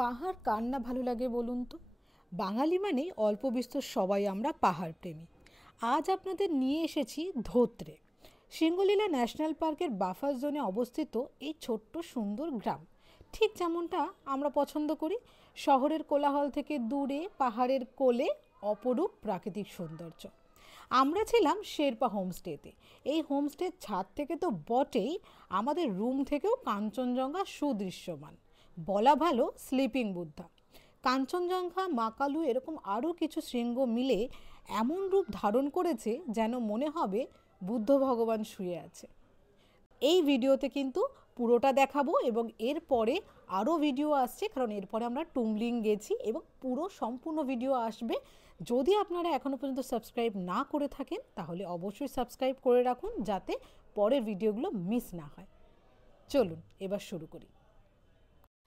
পাহাড় কার না ভালো লাগে বলুন তো? বাঙালি মানেই অল্প বিস্তর সবাই আমরা পাহাড় প্রেমী। আজ আপনাদের নিয়ে এসেছি ধোত্রে। সিঙ্গলীলা ন্যাশনাল পার্কের বাফার জোনে অবস্থিত এই ছোট্ট সুন্দর গ্রাম। ঠিক যেমনটা আমরা পছন্দ করি, শহরের কোলাহল থেকে দূরে পাহাড়ের কোলে অপরূপ প্রাকৃতিক সৌন্দর্য। আমরা ছিলাম শেরপা হোমস্টেতে। এই হোমস্টের ছাদ থেকে তো বটেই, আমাদের রুম থেকেও কাঞ্চনজঙ্ঘা সুদৃশ্যমান। বলা ভালো স্লিপিং বুদ্ধা। কাঞ্চনজঙ্ঘা, মাকালু এরকম আরও কিছু শৃঙ্গ মিলে এমন রূপ ধারণ করেছে যেন মনে হবে বুদ্ধ ভগবান শুয়ে আছে। এই ভিডিওতে কিন্তু পুরোটা দেখাবো এবং এরপরে আরও ভিডিও আসছে, কারণ এরপরে আমরা টুমলিং গেছি এবং পুরো সম্পূর্ণ ভিডিও আসবে। যদি আপনারা এখনও পর্যন্ত সাবস্ক্রাইব না করে থাকেন তাহলে অবশ্যই সাবস্ক্রাইব করে রাখুন, যাতে পরের ভিডিওগুলো মিস না হয়। চলুন এবার শুরু করি।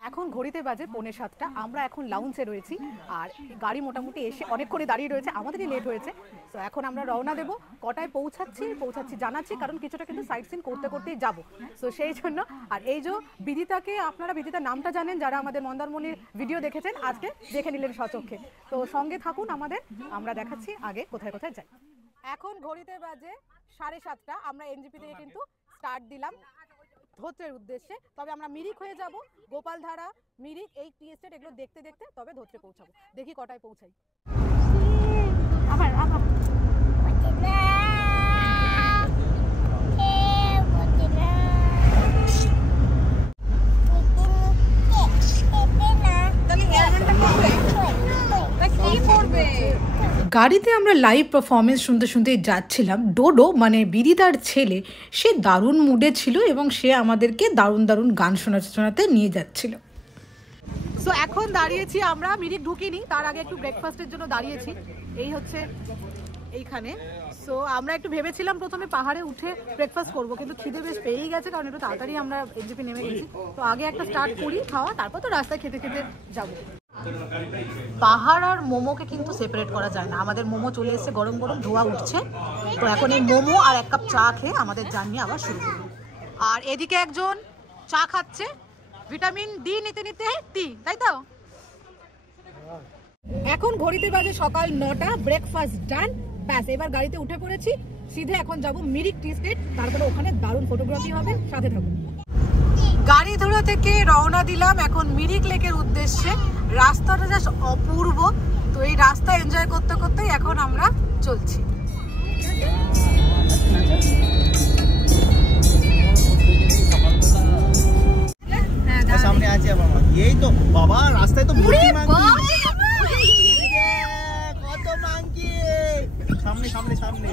এখন ঘড়িতে বাজে 6:45। আমরা এখন লাউঞ্জে রয়েছি আর গাড়ি মোটামুটি এসে অনেকক্ষণে দাঁড়িয়ে রয়েছে, আমাদেরই লেট হয়েছে। তো এখন আমরা রওনা দেবো। কটায় পৌঁছাচ্ছি জানাচ্ছি, কারণ কিছুটা কিন্তু সাইট সিন করতে করতেই যাবো। তো সেই জন্য, আর এই যে বিদিতাকে, আপনারা বিদিতার নামটা জানেন যারা আমাদের মন্দারমণির ভিডিও দেখেছেন, আজকে দেখে নিলেন স্বচক্ষে। তো সঙ্গে থাকুন আমাদের, আমরা দেখাচ্ছি আগে কোথায় কোথায় যাই। এখন ঘড়িতে বাজে 7:30। আমরা এনজিপি থেকে কিন্তু স্টার্ট দিলাম ধোত্রের উদ্দেশ্যে। তবে আমরা মিরিক হয়ে যাব, গোপালধারা, মিরিক, এই টি এস্টেট এগুলো দেখতে দেখতে তবে ধোত্রে পৌঁছাবো। দেখি কটায় পৌঁছাই। গাড়িতে আমরা লাইভ পারফরমেন্স শুনতে শুনতে যাচ্ছিলাম। ডোডো মানে বিদিতার ছেলে, সে দারুণ মুডে ছিল এবং সে আমাদেরকে দারুণ দারুণ গান শোনাতে নিয়ে যাচ্ছিল। সো এখন দাঁড়িয়েছি আমরা, মিরিক ঢুকিনি, তার আগে একটু ব্রেকফাস্টের জন্য দাঁড়িয়েছি। এই হচ্ছে এইখানে। সো আমরা একটু ভেবেছিলাম প্রথমে পাহাড়ে উঠে ব্রেকফাস্ট করবো, কিন্তু খিদে বেশ পেয়েই গেছে, কারণ একটু তাড়াতাড়ি আমরা এনজিপি নেমে গেছি। তো আগে একটা স্টার্ট করি খাওয়া, তারপর তো রাস্তায় খেতে খেতে যাবো। পাহাড় আর মোমোকে কিন্তু সেপারেট করা যায় না। আমাদের মোমো চলে এসেছে, গরম গরম ধোয়া উঠছে। তো এখন এই মোমো আর এক কাপ চা খেয়ে আমাদের জার্নি আবার শুরু করব। আর এদিকে একজন চা খাচ্ছে, ভিটামিন ডি নিতে নিতে টি, তাই তো? এখন ঘড়িতে বাজে সকাল 9টা, ব্রেকফাস্ট ডান, ব্যাস এবার গাড়িতে উঠে পড়েছি। সিধে এখন যাব মিরিক টি স্টেট, তারপরে ওখানে দারুণ ফটোগ্রাফি হবে, সাথে থাকুন। গাড়ি ধরা থেকে রওনা দিলাম এখন মিরিক লেকের উদ্দেশ্যে। রাস্তাটা জাস্ট অপূর্ব। তো এই রাস্তা এনজয় করতে করতেই এখন আমরা চলছি। সামনে আছে এই তো বাবা, রাস্তায় তো কত মাংকি। সামনে সামনে সামনে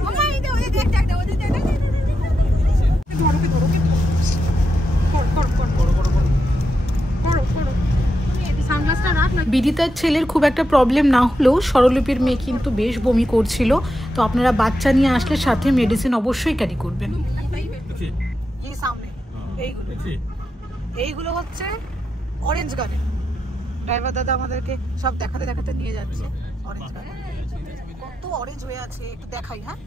বিদিতার ছেলের খুব একটা প্রবলেম না হলেও স্বরলিপির মেয়ে কিন্তু বেশ বমি করছিল। তো আপনারা বাচ্চা নিয়ে আসলে সাথে মেডিসিন অবশ্যই ক্যারি করবেন। এই সামনে এইগুলো হচ্ছে অরেঞ্জ গার্ডেন। ড্রাইভার দাদা আমাদেরকে সব দেখাতে দেখাতে নিয়ে যাচ্ছে অরেঞ্জ গার্ডেন। কত অরেঞ্জ হয়ে আছে একটু দেখাই। হ্যাঁ,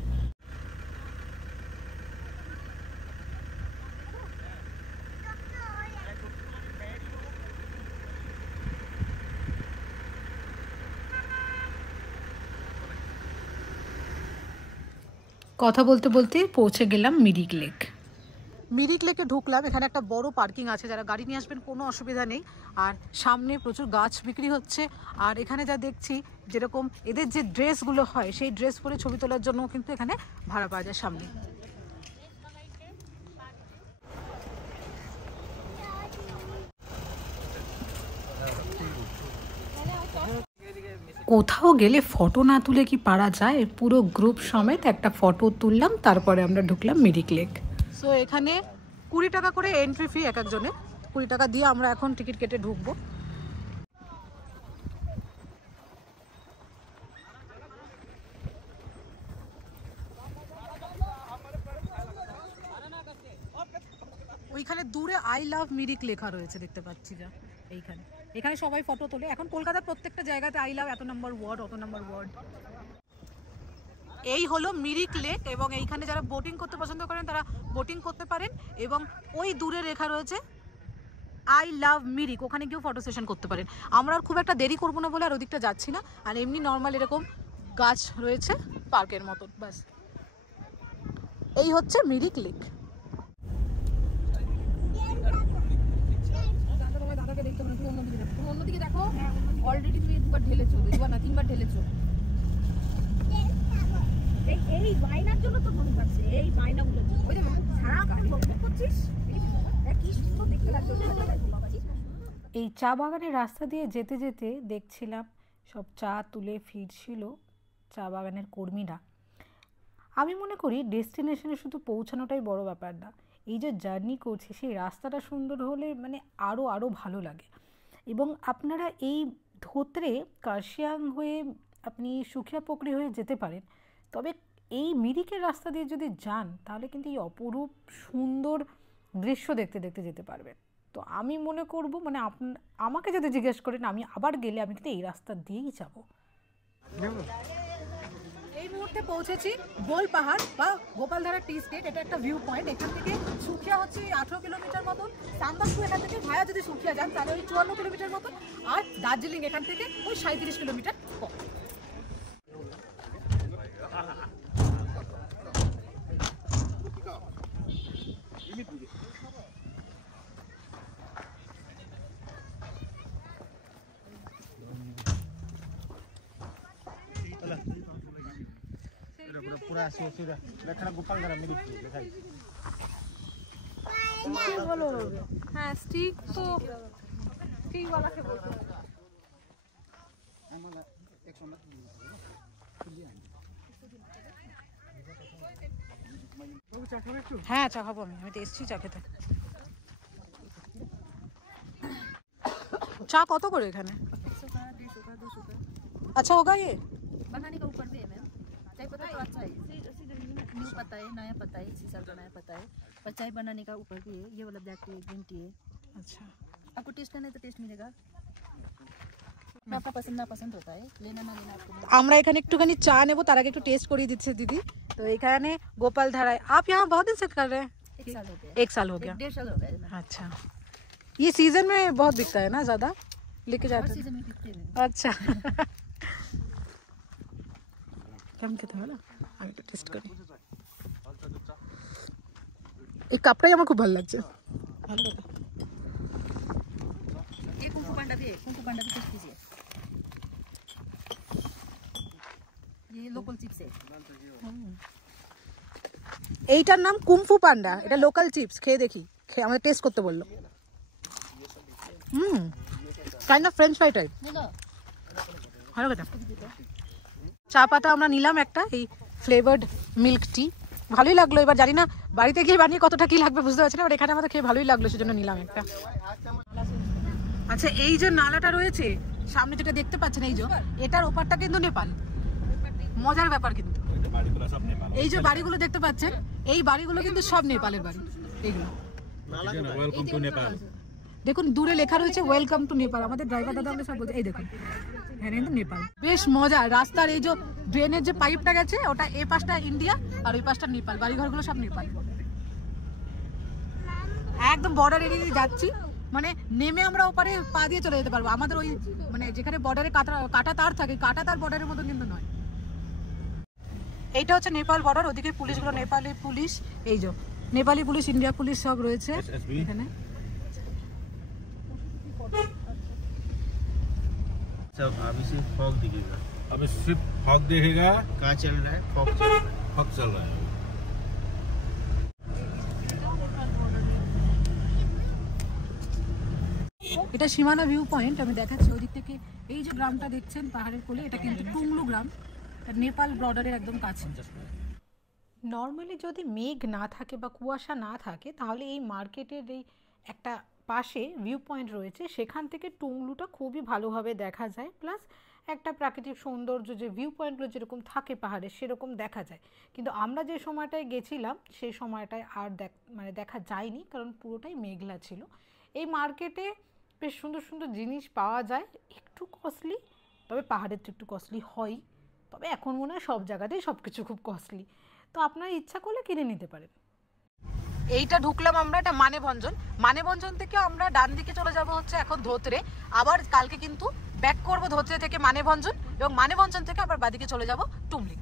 কথা বলতে বলতে পৌঁছে গেলাম মিরিক লেক। মিরিক লেকে ঢুকলাম। এখানে একটা বড় পার্কিং আছে, যারা গাড়ি নিয়ে আসবেন কোনো অসুবিধা নেই। আর সামনে প্রচুর গাছ বিক্রি হচ্ছে। আর এখানে যা দেখছি, যেরকম এদের যে ড্রেসগুলো হয় সেই ড্রেস পরে ছবি তোলার জন্য কিন্তু এখানে ভাড়া পাওয়া যায় সামনে। কোথাও গেলে ফটো না তুলে কি পারা যায়? পুরো গ্রুপ সমেত একটা ফটো তুললাম, তারপরে আমরা ঢুকলাম মিরিক লেক। সো এখানে 20 টাকা করে এন্ট্রি ফি, এক একজনের 20 টাকা দিয়ে আমরা এখন টিকিট কেটে ঢুকবো। ওইখানে দূরে আই লাভ মিরিক লেখা রয়েছে, দেখতে পাচ্ছি যা। এইখানে এখানে সবাই ফটো তোলে। এখন কলকাতার প্রত্যেকটা জায়গাতে আই লাভ, এত নম্বর ওয়ার্ড, অত নম্বর ওয়ার্ড। এই হলো মিরিক লেক এবং এইখানে যারা বোটিং করতে পছন্দ করেন তারা বোটিং করতে পারেন। এবং ওই দূরে লেখা রয়েছে আই লাভ মিরিক, ওখানে গিয়েও ফটো সেশন করতে পারেন। আমরা আর খুব একটা দেরি করবো না বলে আর ওদিকটা যাচ্ছি না, আর এমনি নর্মাল এরকম গাছ রয়েছে পার্কের মতন, ব্যাস। এই হচ্ছে মিরিক লেক। অন্যদিকে দেখো, অলরেডি তুমি দুবার ঢেলেছো, দুবার না তিনবার ঢেলেছো। এই বাইনার জন্য তো মনে পাচ্ছে, এই বাইনাগুলোর জন্য। ওই দেখো সারা গাড়ি বকবক করছিস, কি সুন্দর দেখতে লাগছে। এই চা বাগানের রাস্তা দিয়ে যেতে যেতে দেখছিলাম সব চা তুলে ফিরছিল চা বাগানের কর্মীরা। আমি মনে করি ডেস্টিনেশনে শুধু পৌঁছানোটাই বড় ব্যাপার না, এই যে জার্নি করছি সেই রাস্তাটা সুন্দর হলে মানে আরও ভালো লাগে। এবং আপনারা এই ধোত্রে কার্শিয়াং হয়ে আপনি সুখিয়া পোকরি হয়ে যেতে পারেন, তবে এই মিরিকের রাস্তা দিয়ে যদি যান তাহলে কিন্তু এই অপরূপ সুন্দর দৃশ্য দেখতে দেখতে যেতে পারবেন। তো আমি মনে করব মানে আমাকে যদি জিজ্ঞেস করেন আমি আবার গেলে আমি কিন্তু এই রাস্তা দিয়েই যাব। এই মুহূর্তে পৌঁছেছি গোল পাহাড় বা গোপালধারা টি স্টেট। এটা একটা ভিউ পয়েন্ট। এখান থেকে সুখিয়া হচ্ছে 18 কিলোমিটার মতন, সান্দাকফু এখান থেকে ভায়া যদি সুখিয়া যান তাহলে ওই 54 কিলোমিটার মতন, আর দার্জিলিং এখান থেকে ওই 37 কিলোমিটার কম। पूरा सीधा देखना गोपालधारा मिरिक देखाई বলো হ্যাঁ স্টিক তো স্টিক ওয়ালাকে বলতে হ্যাঁ চা খাবো, আমি তো এসছি চা খেতে। চা কত করে এখানে? 100 का 150 का 200 का। अच्छा होगा ये? बनाने का ऊपर भी है मैम। चाय पत्ता तो अच्छा है, न्यू पत्ता है, नया पत्ता है, इसी साल का नया पत्ता है। पर चाय बनाने का ऊपर भी है, ये वाला ब्लैक टी है, ग्रीन टी है। अच्छा, आपको टेस्ट करना है तो टेस्ट मिलेगा, आपका पसंद ना पसंद होता है, लेना ना लेना आपको। আমরা এখানে একটুখানি চা নেব, তার আগে একটু টেস্ট করিয়ে দিচ্ছে দিদি। তো এখানে গোপালধারায় आप यहाँ बहुत दिन से कर रहे हैं? 1 साल हो गया, 1 साल हो गया। 1.5 साल हो गया। अच्छा, ये सीजन में बहुत बिकता है ना, ज्यादा लेके हर जाते हैं? सीजन में बिकते हैं। अच्छा কেমন খেতে হয় না, আমি একটু টেস্ট করি। এই কাপটাই আমার খুব ভালো লাগছে, ভালো কথা। ये कुंफू पांडा भी है, कुंफू पांडा भी टेस्ट कीजिए। ये लोकल चिप्स है। এইটার নাম কুমফু পান্ডা, এটা লোকাল চিপস। খেয়ে দেখি, খেয়ে আমাদের টেস্ট করতে বললো। Kind of French fry type, बोलो ভালো কথা। চা পাতা আমরা নিলাম একটা, এই ফ্লেভার্ড মিল্ক টি, ভালোই লাগলো। এবার জানি না বাড়িতে গিয়ে বানিয়ে কতটা কি লাগবে বুঝতে পারছি না, বাট এখানে আমাদের খেয়ে ভালোই লাগলো, সেজন্য নিলাম একটা। আচ্ছা, এই যে নালাটা রয়েছে সামনে যেটা দেখতে পাচ্ছেন, এই যে এটার ওপারটা কিন্তু নেপাল। মজার ব্যাপার কিন্তু, এই যে বাড়িগুলো দেখতে পাচ্ছেন, এই বাড়িগুলো কিন্তু সব নেপালের বাড়ি। এইগুলো वेलकम टू नेपाल দেখুন দূরে লেখা রয়েছে ওয়েলকাম টু নেপাল। আমাদের ড্রাইভার দাদা আমাদের সব বলছে, এই দেখুন হ্যাঁ কিন্তু নেপাল। বেশ মজা, রাস্তার এই যে ড্রেনের যে পাইপটা গেছে ওটা এই পাশটা ইন্ডিয়া আর ওই পাশটা নেপাল, বাড়িঘরগুলো সব নেপাল। একদম বর্ডার এরিয়ায় যাচ্ছি, মানে নেমে আমরা ওপারে পা দিয়ে চলে যেতে পারবো। আমাদের ওই মানে যেখানে বর্ডারে কাটা তার থাকে, কাটা তার বর্ডারের মতো কিন্তু নয়। এইটা হচ্ছে নেপাল বর্ডার, ওদিকে পুলিশগুলো নেপালি পুলিশ, এই যে নেপালি পুলিশ, ইন্ডিয়া পুলিশ সব রয়েছে এখানে। सब अभी सिर्फ फॉग दिखेगा अभी सिर्फ फॉग देखेगा, कहाँ चल रहा है फॉग चल रहा है फॉग चल रहा है। এটা সীমানা ভিউ পয়েন্ট, আমি দেখাচ্ছি ওদিক থেকে। এই যে গ্রামটা দেখছেন পাহাড়ের কোলে, এটা কিন্তু টুংলু গ্রাম, নেপাল বর্ডারের একদম কাছে। নর্মালি যদি মেঘ না থাকে বা কুয়াশা না থাকে তাহলে এই মার্কেটের এই একটা পাশে ভিউ পয়েন্ট রয়েছে, সেখান থেকে টুংলুটা খুবই ভালোভাবে দেখা যায়। প্লাস একটা প্রাকৃতিক সৌন্দর্য, যে ভিউ পয়েন্টগুলো যেরকম থাকে পাহাড়ে সেরকম দেখা যায়। কিন্তু আমরা যে সময়টায় গেছিলাম সেই সময়টায় আর দেখা যায়নি, কারণ পুরোটাই মেঘলা ছিল। এই মার্কেটে বেশ সুন্দর সুন্দর জিনিস পাওয়া যায়, একটু কস্টলি, তবে পাহাড়ের তো একটু কস্টলি হয়ই, তবে এখন মনে হয় সব জায়গাতেই সব কিছু খুব কস্টলি। তো আপনার ইচ্ছা করলে কিনে নিতে পারেন। এইটা ঢুকলাম আমরা, এটা মানেভঞ্জন। মানেভঞ্জন থেকে আমরা ডান দিকে চলে যাব হচ্ছে এখন ধোত্রে। আবার কালকে কিন্তু ব্যাক করব ধোত্রে থেকে মানেভঞ্জন, এবং মানেভঞ্জন থেকে আবার বাদিকে চলে যাব টুমলিং।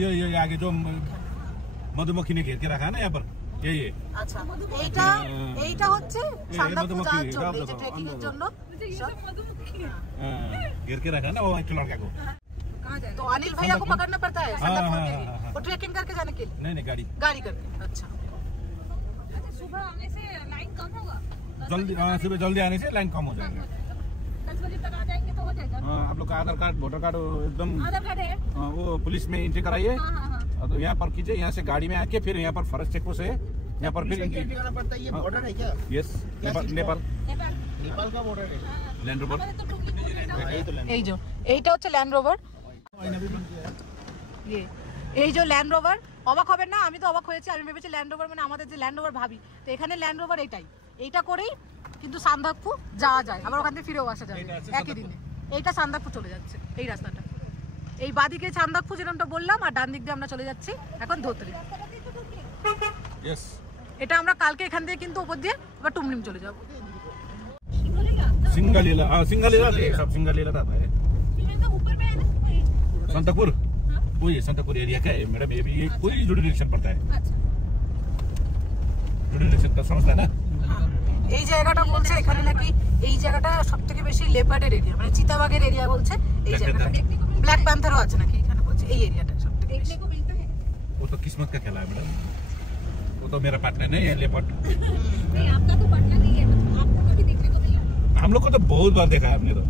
ये आगे जो मधुमक्खी ने घेर के रखा है ना यहाँ पर, ये আচ্ছা, এইটা হচ্ছে সান্দাকফু যাওয়ার জন্য, এই যে ট্রেকিং এর জন্য घेर के रखा है ना वो एक लड़का को। तो अनिल भैया को पकड़ना पड़ता है संदकपुर के लिए, वो ट्रेकिंग करके जाने के लिए? नहीं गाड़ी करके। अच्छा, सुबह आने से लाइन कम होगा, जल्दी, सुबह जल्दी आने से लाइन कम हो जाएगा। 10 बजे तक आ जाएंगे तो हो जाएगा। आप लोग का आधार कार्ड वोटर कार्ड एकदम आधार कार्ड है? वो पुलिस में एंट्री कराइए, हाँ। तो यहाँ पर कीजिए, यहाँ से गाड़ी में आके फिर यहाँ पर फॉरेस्ट चेक पोस्ट है, यहाँ पर फिर एंट्री करना पड़ता है। ये बॉर्डर है क्या? यस, नेपाल नेपाल का बॉर्डर है। Land rover. এই যে এইটা হচ্ছে ল্যান্ড রোভার। এই যে ল্যান্ড রোভার, অবাক হবেন না, আমি তো অবাক হয়েছি। আমি ভেবেছি ল্যান্ড রোভার মানে আমাদের যে ল্যান্ড রোভার ভাবি, তো এখানে ল্যান্ড রোভার এইটা করেই কিন্তু সান্দাকফু যাওয়া যায়, আবার ওখান থেকে ফিরেও আসা যায় একই দিনে। এইটা সান্দাকফু চলে যাচ্ছে এই রাস্তাটা, এই বাদিকে সান্দাকফু যেরকমটা বললাম, আর ডান দিক দিয়ে আমরা চলে যাচ্ছি এখন ধোত্রে। यस, এটা আমরা কালকে এখান থেকে কিন্তু উপর দিয়ে আবার টুমলিং চলে যাব। सिंगालीला, सिंगालीला सब सिंगालीला रहता है। ऊपर में है ना? संतकपुर, वही संतकपुर एरिया का है मैडम, ये भी ये कोई जुडिशन पड़ता है। जुडिशन तो समझता है ना। এই জায়গাটা বলছে এখানে নাকি এই জায়গাটা সবথেকে বেশি লেপার্ডের এরিয়া, মানে চিতাবাঘের এরিয়া বলছে এই জায়গাটা। ব্ল্যাক প্যান্থারও আছে নাকি এখানে বলছে, এই এরিয়াটা সবথেকে বেশি। वो तो किस्मत का खेला है मैडम, वो तो मेरा पार्टनर नहीं है लेपर्ड। नहीं, आपका तो पार्टनर नहीं है, आपको कभी देखने को मिला? हम लोग को तो बहुत बार देखा है हमने, तो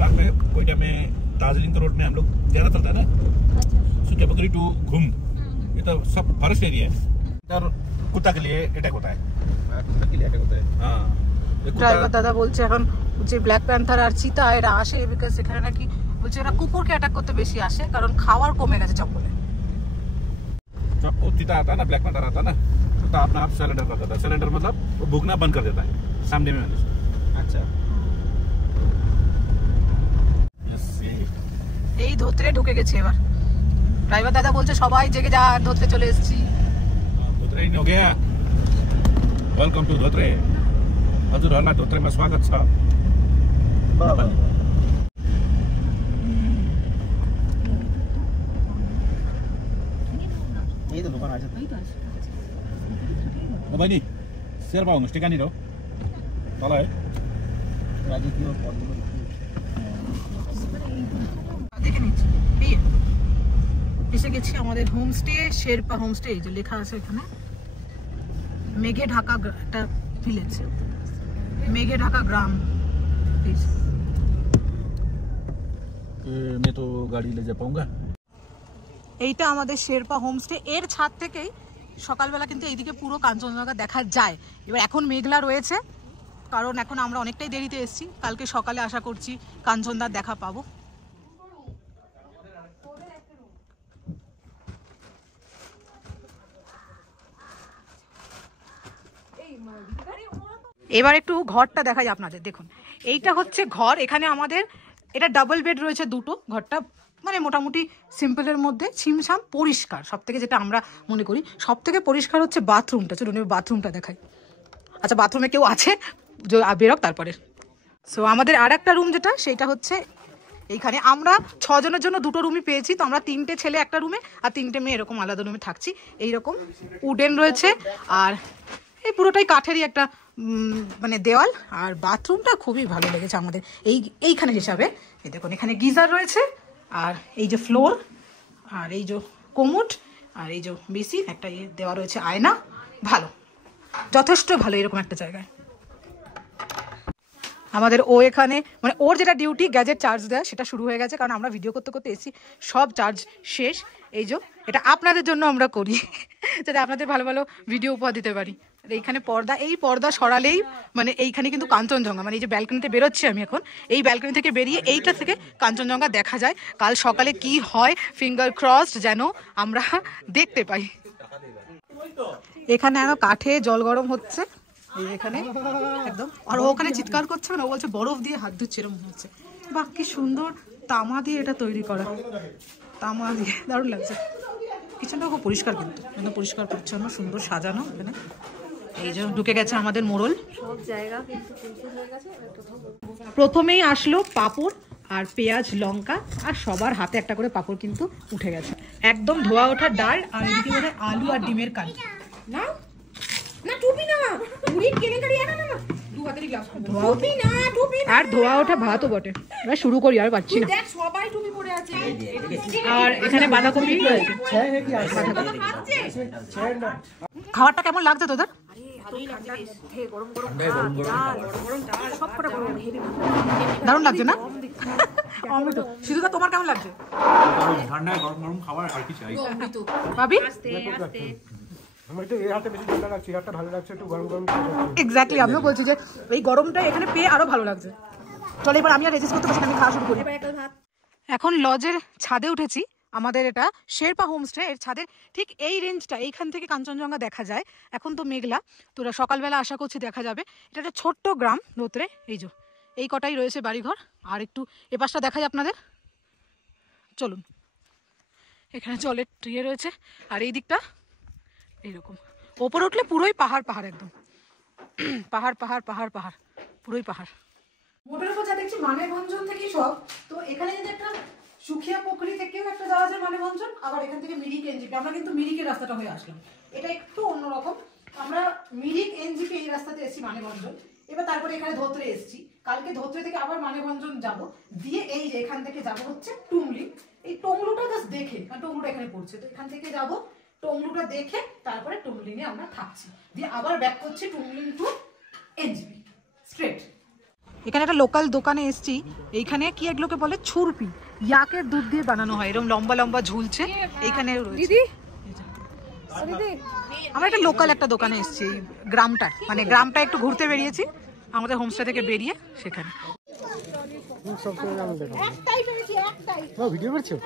रात में कोयटा में दार्जिलिंग रोड में हम लोग ज्यादा चलता है ना, सुकियापोखरी टू घूम, ये तो सब फॉरेस्ट एरिया है। इधर कुत्ता के लिए अटैक होता है, कुत्ता के लिए अटैक होता है। हाँ, ড্রাইভার দাদা বলছে এখন যে ব্ল্যাক প্যান্থার আর চিতা এরা আসে বিকজ এখানে নাকি বলছে এরা কুকুরকে অ্যাটাক করতে বেশি আসে, কারণ খাওয়ার কমে গেছে জঙ্গলে। जब वो चीता आता है ना, ब्लैक पैंथर आता है ना, तो अपना आप सरेंडर कर देता है। सरेंडर मतलब वो भूखना बंद कर देता है सामने में। अच्छा, এই ধোত্রে ঢুকে গেছে এবার। ড্রাইভার দাদা বলছে সবাই জেগে যা, ধোত্রে চলে এসেছি। धोत्रे हो गया। Welcome to Dhotrey. हजुरहरूलाई धोत्रेमा स्वागत छ। यही तो दुकान आज ओ बहिनी, शेर्पा होमस्टे कहाँनिर हो? तल है। राजी की और দেখে নিচ্ছি এসে গেছি আমাদের হোমস্টে, শেরপা হোমস্টে। এই যে লেখা আছে এখানে, মেঘে ঢাকা একটা ভিলেজ, মেঘে ঢাকা গ্রাম। मैं तो गाड़ी ले जा पाऊंगा। এইটা আমাদের শেরপা হোমস্টে। এর ছাদ থেকেই সকালবেলা কিন্তু এইদিকে পুরো কাঞ্চনজঙ্ঘা দেখা যায়। এবার এখন মেঘলা রয়েছে, কারণ এখন আমরা অনেকটাই দেরিতে এসেছি। কালকে সকালে আশা করছি কাঞ্চনদার দেখা পাবো। এবার একটু ঘরটা দেখাই আপনাদের। দেখুন, এইটা হচ্ছে ঘর। এখানে আমাদের এটা ডাবল বেড রয়েছে দুটো। ঘরটা মানে মোটামুটি সিম্পলের মধ্যে, ছিমছাম, পরিষ্কার। সব থেকে যেটা আমরা মনে করি সব থেকে পরিষ্কার হচ্ছে বাথরুমটা। চলুন বাথরুমটা দেখাই। আচ্ছা, বাথরুমে কেউ আছে বেরোক তারপরে। সো আমাদের আর একটা রুম যেটা, সেটা হচ্ছে এইখানে। আমরা 6 জনের জন্য দুটো রুমই পেয়েছি, তো আমরা 3টে ছেলে একটা রুমে আর 3টে মেয়ে এরকম আলাদা রুমে থাকছি। এইরকম উডেন রয়েছে, আর এই পুরোটাই কাঠেরই একটা মানে দেওয়াল। আর বাথরুমটা খুবই ভালো লেগেছে আমাদের এইখানে হিসাবে। এই দেখুন, এখানে গিজার রয়েছে, আর এই যে ফ্লোর, আর এই যে কোমোড, আর এই যে বেসিন, একটা দেওয়া রয়েছে আয়না। ভালো, যথেষ্ট ভালো এরকম একটা জায়গায়। আমাদের ও এখানে মানে ওর যেটা ডিউটি গ্যাজেট চার্জ দেয় সেটা শুরু হয়ে গেছে, কারণ আমরা ভিডিও করতে করতে এসি, সব চার্জ শেষ। এই যে এটা আপনাদের জন্য আমরা করি, যাতে আপনাদের ভালো ভালো ভিডিও উপহার দিতে পারি। এইখানে পর্দা, এই পর্দা সরালেই মানে এইখানে কিন্তু কাঞ্চনজঙ্ঘা, মানে এই যে ব্যালকনিতে বেরোচ্ছি আমি এখন, এই ব্যালকনি থেকে বেরিয়ে এইটা থেকে কাঞ্চনজঙ্ঘা দেখা যায়। কাল সকালে কি হয় ফিঙ্গার ক্রসড যেন আমরা দেখতে পাই। এখানে আরো কাঠে জল গরম হচ্ছে এখানে একদম, আর ওখানে চিৎকার করছে না, ও বলছে বরফ দিয়ে হাত ধুচ্ছে এরকম হচ্ছে। বাহ, কি সুন্দর তামা দিয়ে এটা তৈরি করা, তামা দিয়ে দারুণ লাগছে। কিচেনটা খুব পরিষ্কার, কিন্তু একদম পরিষ্কার পরিচ্ছন্ন, সুন্দর সাজানো। এখানে এই যে ঢুকে গেছে আমাদের মোড়ল। সব জায়গা কিন্তু ফুলফিল হয়ে গেছে। প্রথমেই আসলো পাঁপড় আর পেঁয়াজ লঙ্কা, আর সবার হাতে একটা করে পাঁপড় কিন্তু উঠে গেছে। একদম ধোয়া ওঠা ডাল, আর এদিকে বোধহয় আলু আর ডিমের কারি। না না টুপি না, মুড়ি কেনে কারি না না, দু হাতেরই গ্লাস টুপি না, টুপি আর ধোয়া ওঠা ভাতও বটে। এবার শুরু করি, আর পাচ্ছি না। দেখ সবাই টুপি পরে আছে। আর এখানে বাঁধাকপি রয়েছে। খাবারটা কেমন লাগছে তোদের? দারুণ লাগছে না? অমৃত। সিধুদা তোমার কেমন লাগছে? ঠান্ডায় গরম গরম খাবার আর কি চাই। ভাবি আমার একটু এই হাতে বেশি ঠান্ডা লাগছে, হাতটা ভালো লাগছে, একটু গরম গরম। এক্স্যাক্টলি, আমিও বলছি যে এই গরমটা এখানে পেয়ে আরো ভালো লাগছে। চলো এবার আমি আর রেজিস্ট করতে পারছি না, আমি খাওয়া শুরু করি। এখন লজের ছাদে উঠেছি। আমাদের এটা শেরপা হোমস্টে। এর ছাদের ঠিক এই রেঞ্জটা, এইখান থেকে কাঞ্চনজঙ্ঘা দেখা যায়। এখন তো মেঘলা, তোরা সকালবেলা আশা করছি দেখা যাবে। এটা একটা ছোট্ট গ্রাম ধোত্রে। এই যে এই কটাই রয়েছে বাড়িঘর। আর একটু এ পাশটা দেখা যায় আপনাদের, চলুন। এখানে জলের ইয়ে রয়েছে, আর এই দিকটা এইরকম। ওপরে উঠলে পুরোই পাহাড় পাহাড়, একদম পাহাড় পাহাড় পাহাড় পাহাড়, পুরোই পাহাড়। মোটের উপর যা দেখছি মানেভঞ্জন থেকে সব। তো এখানে যদি একটা সুখিয়া পুকুরি থেকেও একটা যাওয়া যায় মানেভঞ্জন, আবার এখান থেকে মিরিক এনজিপি। আমরা কিন্তু মিরিকের রাস্তাটা হয়ে আসলাম, এটা একটু অন্যরকম। আমরা মিরিক এনজিপি এই রাস্তাতে এসেছি মানেভঞ্জন, এবার তারপরে এখানে ধোত্রে এসেছি। কালকে ধোত্রে থেকে আবার মানেভঞ্জন যাব, দিয়ে এই যে এখান থেকে যাব হচ্ছে টুংলি। এই টংলুটা জাস্ট দেখে, কারণ টংলুটা এখানে পড়ছে, তো এখান থেকে যাব টংলুটা দেখে তারপরে টুংলিনে আমরা থাকছি, দিয়ে আবার ব্যাক করছি টুংলিন টু এনজিপি স্ট্রেট। এখানে একটা লোকাল দোকানে এসছি। এইখানে কি এগুলোকে বলে ছুরপি, ইয়াকের দুধ দিয়ে বানানো হয়, এরকম লম্বা লম্বা ঝুলছে। এইখানে দিদি আমরা একটা লোকাল একটা দোকানে এসছি এই গ্রামটা, মানে গ্রামটা একটু ঘুরতে বেরিয়েছি আমাদের হোমস্টে থেকে বেরিয়ে। সেখানে ভিডিও করছো?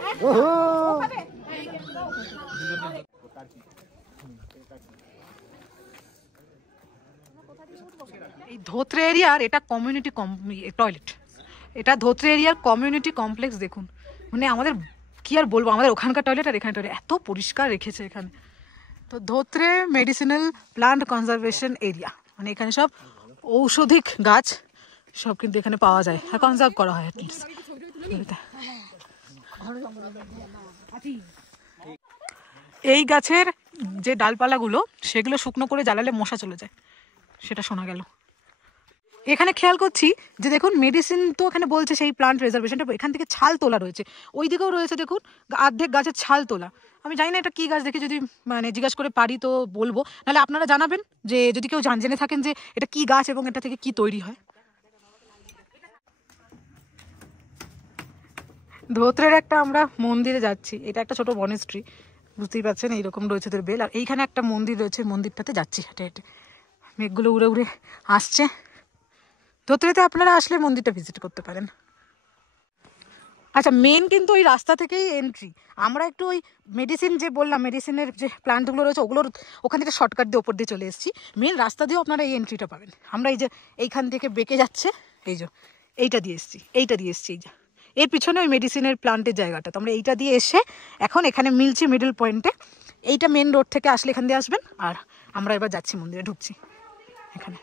এই ধোত্রে এরিয়ার এটা কমিউনিটি টয়লেট, এটা ধোত্রে এরিয়ার কমিউনিটি কমপ্লেক্স। দেখুন, মানে আমাদের কি আর বলবো, আমাদের ওখানকার টয়লেট আর এখানে টয়লেট এত পরিষ্কার রেখেছে এখানে। তো Dhotrey medicinal plant conservation area, মানে এখানে সব ঔষধিক গাছ সব কিন্তু এখানে পাওয়া যায়, আর কনজার্ভ করা হয় অ্যাটলিস্ট। এই গাছের যে ডালপালাগুলো সেগুলো শুকনো করে জ্বালালে মশা চলে যায়, সেটা শোনা গেল। এখানে খেয়াল করছি যে দেখুন মেডিসিন তো এখানে বলছে সেই প্লান্ট রিজার্ভেশনটা, এখান থেকে ছাল তোলা রয়েছে, ওই দিকেও রয়েছে দেখুন অর্ধেক গাছের ছাল তোলা। আমি জানি না এটা কি গাছ, দেখে যদি মানে জিজ্ঞাসা করে পারি তো বলবো, নাহলে আপনারা জানাবেন যে যদি কেউ জেনে থাকেন যে এটা কি গাছ এবং এটা থেকে কি তৈরি হয়। ধোত্রের একটা আমরা মন্দিরে যাচ্ছি, এটা একটা ছোট বনেস্ট্রি, বুঝতেই পারছেন এইরকম রয়েছে তোর বেল। আর এইখানে একটা মন্দির রয়েছে, মন্দিরটাতে যাচ্ছি হেঁটে হেঁটে। মেঘগুলো উড়ে উড়ে আসছে। ধোত্রেতে আপনারা আসলে মন্দিরটা ভিজিট করতে পারেন। আচ্ছা, মেন কিন্তু ওই রাস্তা থেকেই এন্ট্রি। আমরা একটু ওই মেডিসিন যে বললাম, মেডিসিনের যে প্লান্টগুলো রয়েছে ওগুলোর ওখান থেকে শর্টকাট দিয়ে ওপর দিয়ে চলে এসেছি। মেন রাস্তা দিয়েও আপনারা এই এন্ট্রিটা পাবেন। আমরা এই যে এইখান থেকে বেঁকে যাচ্ছে, এই যে এইটা দিয়ে এসেছি, এইটা দিয়ে এসেছি, এই যে এর পিছনে ওই মেডিসিনের প্লান্টের জায়গাটা। তো আমরা এইটা দিয়ে এসে এখন এখানে মিলছি মিডল পয়েন্টে। এইটা মেন রোড থেকে আসলে এখান দিয়ে আসবেন। আর আমরা এবার যাচ্ছি মন্দিরে, ঢুকছি এখানে।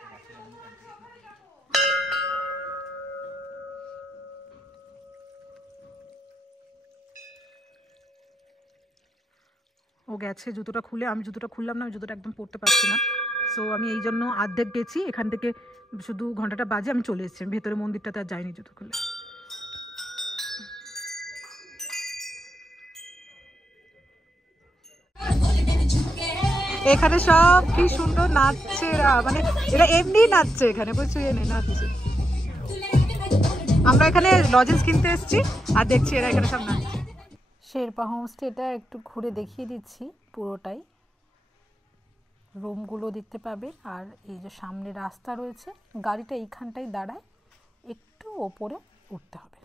ও গেছে জুতোটা খুলে, আমি জুতোটা খুললাম না, আমি জুতোটা একদম পরতে পারছি না। সো আমি এই জন্য অর্ধেক গেছি, এখান থেকে শুধু ঘন্টাটা বাজে আমি চলে এসেছি। ভেতরে মন্দিরটাতে আর যাইনি জুতো খুলে। এখানে সব কি সুন্দর নাচছে, মানে এরা এমনি নাচছে এখানে, বুঝছো, নাচছে। আমরা এখানে লজেন্স কিনতে এসেছি আর দেখছি এরা এখানে সব নাচছে। শেরপা হোমস্টেটা একটু ঘুরে দেখিয়ে দিচ্ছি পুরোটাই। রুমগুলো দেখতে পাবে, আর এই যে সামনে রাস্তা রয়েছে, গাড়িটা এইখানটাই দাঁড়ায়, একটু ওপরে উঠতে হবে।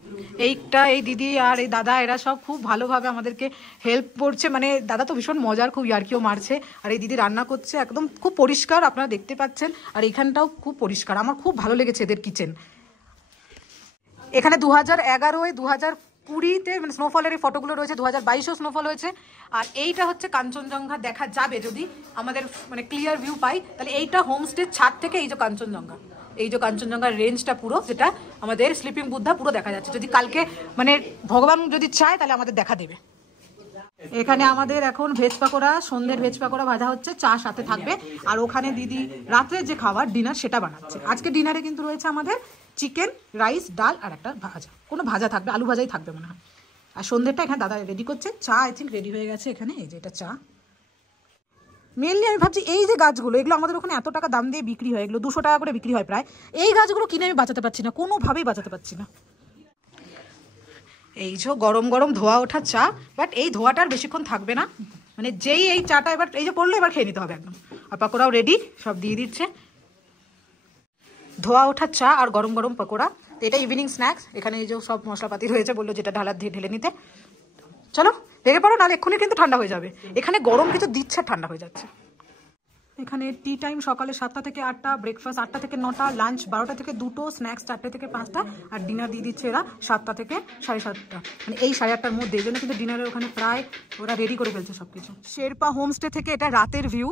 এইটা এই দিদি আর এই দাদা এরা সব খুব ভালোভাবে আমাদেরকে হেল্প করছে, মানে দাদা তো ভীষণ মজার, খুব ইয়ার্কিও মারছে। আর এই দিদি রান্না করছে, একদম খুব পরিষ্কার আপনারা দেখতে পাচ্ছেন। আর এইখানটাও খুব পরিষ্কার, আমার খুব ভালো লেগেছে এদের কিচেন। এখানে 2011-এ পুরীতে মানে স্নোফলের এই ফটোগুলো রয়েছে, 2022-এও স্নোফল হয়েছে। আর এইটা হচ্ছে কাঞ্চনজঙ্ঘা দেখা যাবে যদি আমাদের মানে ক্লিয়ার ভিউ পাই, তাহলে এইটা হোমস্টের ছাদ থেকে এই যে কাঞ্চনজঙ্ঘার রেঞ্জটা পুরো, যেটা আমাদের স্লিপিং বুদ্ধা পুরো দেখা যাচ্ছে। যদি কালকে মানে ভগবান যদি চায় তাহলে আমাদের দেখা দেবে। এখানে আমাদের এখন ভেজ পাকোড়া, সন্ধ্যের ভেজ পাকোড়া ভাজা হচ্ছে, চা সাথে থাকবে। আর ওখানে দিদি রাত্রের যে খাবার ডিনার সেটা বানাচ্ছে। আজকে ডিনারে কিন্তু রয়েছে আমাদের চিকেন, রাইস, ডাল আর একটা ভাজা, কোনো ভাজা থাকবে, আলু ভাজাই থাকবে মনে হয়। আর সন্ধ্যেরটা এখানে দাদা রেডি করছে। চা আই থিঙ্ক রেডি হয়ে গেছে এখানে, এই যে এটা চা। মেনলি আমি ভাবছি এই যে গাছগুলো, এগুলো আমাদের ওখানে এত টাকা দাম দিয়ে বিক্রি হয়, এগুলো 200 টাকা করে বিক্রি হয় প্রায়। এই গাছগুলো কিনে আমি বাঁচাতে পারছি না, কোনোভাবেই বাঁচাতে পারছি না। এই যে গরম গরম ধোয়া ওঠা চা, বাট এই ধোয়াটা আর বেশিক্ষণ থাকবে না, মানে যেই এই চাটা এবার এই যে পড়লো এবার খেয়ে নিতে হবে একদম। আর পাকোড়াও রেডি, সব দিয়ে দিচ্ছে। ধোয়া ওঠা চা আর গরম গরম পাকোড়া, তো এটা ইভিনিং স্ন্যাক্স। এখানে এই যে সব মশলাপাতি রয়েছে, বললো যেটা ঢালার দিয়ে ঢেলে নিতে। চলো লেগে পড়ো, নাহলে এক্ষুনি কিন্তু ঠান্ডা হয়ে যাবে। এখানে গরম কিছু দিচ্ছে, ঠান্ডা হয়ে যাচ্ছে। এখানে টি টাইম সকালে 7টা থেকে 8টা, ব্রেকফাস্ট 8টা থেকে 9টা, লাঞ্চ 12টা থেকে 2টো, স্ন্যাক্স 4টে থেকে 5টা, আর ডিনার দিয়ে দিচ্ছে এরা 7টা থেকে 7:30টা, মানে এই 8:30টার মধ্যে। এই জন্য কিন্তু ডিনারের ওখানে প্রায় ওরা রেডি করে ফেলছে সবকিছু। শেরপা হোমস্টে থেকে এটা রাতের ভিউ,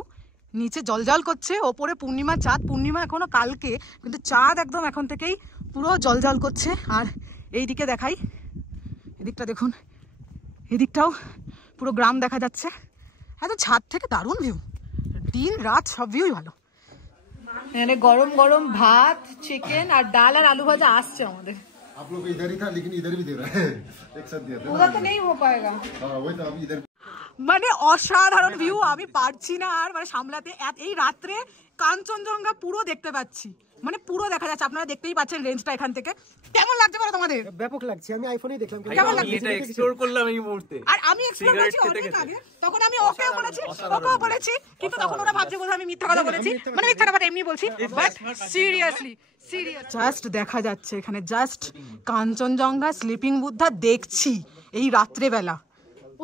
নিচে জলজল করছে, ওপরে পূর্ণিমা চাঁদ। পূর্ণিমা এখনো কালকে, কিন্তু চাঁদ একদম এখন থেকেই পুরো জলজল করছে। আর এই দিকে দেখাই, এদিকটা দেখুন, এদিকটাও পুরো গ্রাম দেখা যাচ্ছে। এত ছাদ থেকে দারুণ ভিউ, দিন রাত সব ভিউই ভালো। এখানে গরম গরম ভাত, চিকেন আর ডাল আর আলু ভাজা আসছে আমাদের। आप लोग इधर ही था लेकिन इधर भी दे रहा है, एक साथ दिया था। उधर तो नहीं हो पाएगा। हाँ वही तो, अभी इधर মানে অসাধারণ ভিউ, আমি পারছি না আর মানে সামলাতে। এই রাত্রে কাঞ্চনজঙ্ঘা পুরো দেখতে পাচ্ছি, মানে পুরো দেখা যাচ্ছে। আপনারা দেখতেই পাচ্ছেন রেঞ্জটা এখান থেকে। কেমন লাগছে বলো তোমাদের? ব্যাপক লাগছে, আমি আইফোনেই দেখলাম। কেমন লাগছে? এটা এক্সপ্লোর করলাম এই মুহূর্তে। আর আমি এক্সপ্লোর করেছি অনেক আগে, তখন আমি ওকেও বলেছি, কিন্তু তখন ওরা ভাবছে বোধহয় আমি মিথ্যা কথা বলেছি, মানে মিথ্যা কথা এমনি বলছি, বাট সিরিয়াসলি জাস্ট দেখা যাচ্ছে এখানে, জাস্ট কাঞ্চনজঙ্ঘা, স্লিপিং বুদ্ধা দেখছি এই রাত্রেবেলা।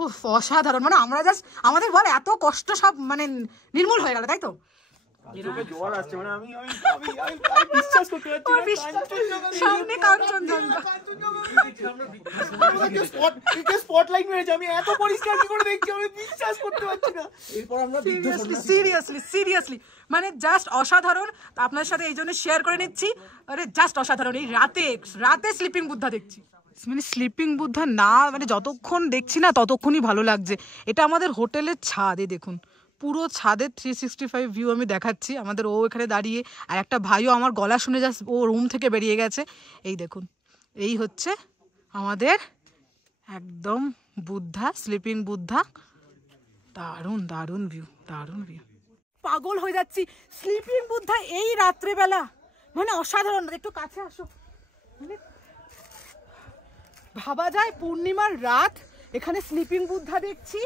উফ, অসাধারণ। মানে আমরা জাস্ট আমাদের বল এত কষ্ট সব মানে নির্মূল হয়ে গেল, তাই তো? জল আসছে, মানে আমি বিশ্বাস করতে পারছি না। সামনে কাঞ্চনজঙ্ঘা, স্পটলাইট মেরেছে, আমি এত পরিষ্কার কি করে দেখছি, আমি বিশ্বাস করতে পারছি না। এরপর আমরা সিরিয়াসলি মানে জাস্ট অসাধারণ। আপনার সাথে এই জন্য শেয়ার করে নিচ্ছি। আরে জাস্ট অসাধারণ। এই রাতে স্লিপিং বুদ্ধা দেখছি, মানে স্লিপিং বুদ্ধা না, মানে যতক্ষণ দেখছি না ততক্ষণই ভালো লাগছে। এটা আমাদের হোটেলের ছাদে, দেখুন পুরো ছাদের 365 ভিউ আমি দেখাচ্ছি। আমাদের ও এখানে দাঁড়িয়ে, আর একটা ভাইও আমার গলা শুনে জাস্ট ও রুম থেকে বেরিয়ে গেছে। এই দেখুন, এই হচ্ছে আমাদের একদম বুদ্ধা, স্লিপিং বুদ্ধা। দারুণ দারুণ ভিউ, দারুণ ভিউ। পাগল হয়ে যাচ্ছি, স্লিপিং বুদ্ধা এই রাত্রেবেলা, মানে অসাধারণ। একটু কাছে আসো, মানে ভাবা যায় পূর্ণিমার রাত, এখানে স্লিপিং বুদ্ধা দেখছি।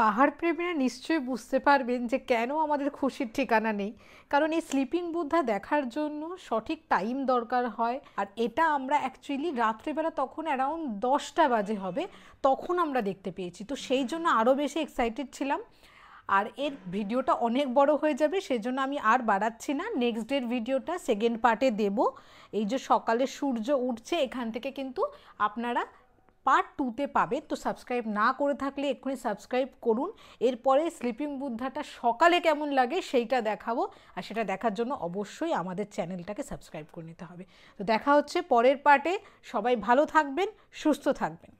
পাহাড় প্রেমীরা নিশ্চয়ই বুঝতে পারবেন যে কেন আমাদের খুশির ঠিকানা নেই, কারণ এই স্লিপিং বুদ্ধা দেখার জন্য সঠিক টাইম দরকার হয়। আর এটা আমরা অ্যাকচুয়ালি রাত্রেবেলা তখন অ্যারাউন্ড 10টা বাজে হবে, তখন আমরা দেখতে পেয়েছি। তো সেই জন্য আরও বেশি এক্সাইটেড ছিলাম। আর এর ভিডিওটা অনেক বড় হয়ে যাবে, সেজন্য আমি আর বাড়াচ্ছি না। নেক্সট ডের ভিডিওটা সেকেন্ড পার্টে দেব। এই যে সকালে সূর্য উঠছে, এখান থেকে কিন্তু আপনারা পার্ট 2তে পাবেন। তো সাবস্ক্রাইব না করে থাকলে এক্ষুনি সাবস্ক্রাইব করুন। এরপরে স্লিপিং বুদ্ধাটা সকালে কেমন লাগে সেইটা দেখাবো, আর সেটা দেখার জন্য অবশ্যই আমাদের চ্যানেলটাকে সাবস্ক্রাইব করে নিতে হবে। তো দেখা হচ্ছে পরের পার্টে। সবাই ভালো থাকবেন, সুস্থ থাকবেন।